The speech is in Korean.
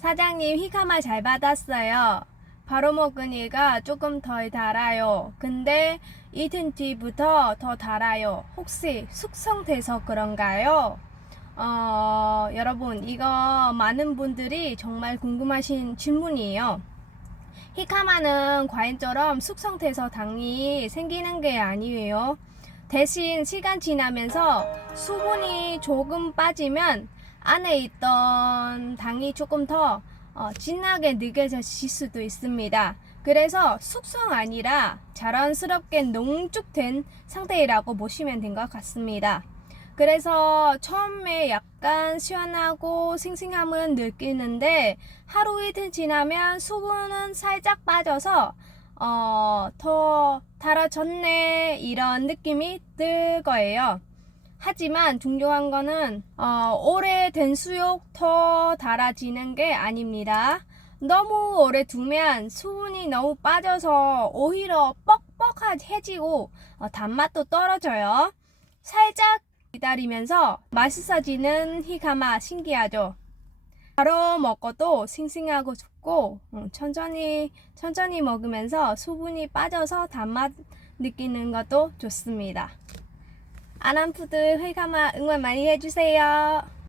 사장님 히카마 잘 받았어요. 바로 먹으니까 조금 덜 달아요. 근데 이틀 뒤부터 더 달아요. 혹시 숙성돼서 그런가요? 어, 여러분, 이거 많은 분들이 정말 궁금하신 질문이에요. 히카마는 과일처럼 숙성돼서 당이 생기는 게 아니에요. 대신 시간 지나면서 수분이 조금 빠지면 안에 있던 당이 조금 더 어, 진하게 느껴질 수도 있습니다. 그래서 숙성 아니라 자연스럽게 농축된 상태라고 보시면 된 것 같습니다. 그래서 처음에 약간 시원하고 싱싱함은 느끼는데 하루 이틀 지나면 수분은 살짝 빠져서 어, 더 달아졌네 이런 느낌이 들 거예요. 하지만 중요한 거는 어, 오래된 수육 더 달아지는 게 아닙니다. 너무 오래 두면 수분이 너무 빠져서 오히려 뻑뻑해지고 어, 단맛도 떨어져요. 살짝 기다리면서 맛있어지는 히카마 신기하죠? 바로 먹어도 싱싱하고 좋고 음, 천천히 천천히 먹으면서 수분이 빠져서 단맛 느끼는 것도 좋습니다. 아람푸드 히카마 응원 많이 해주세요.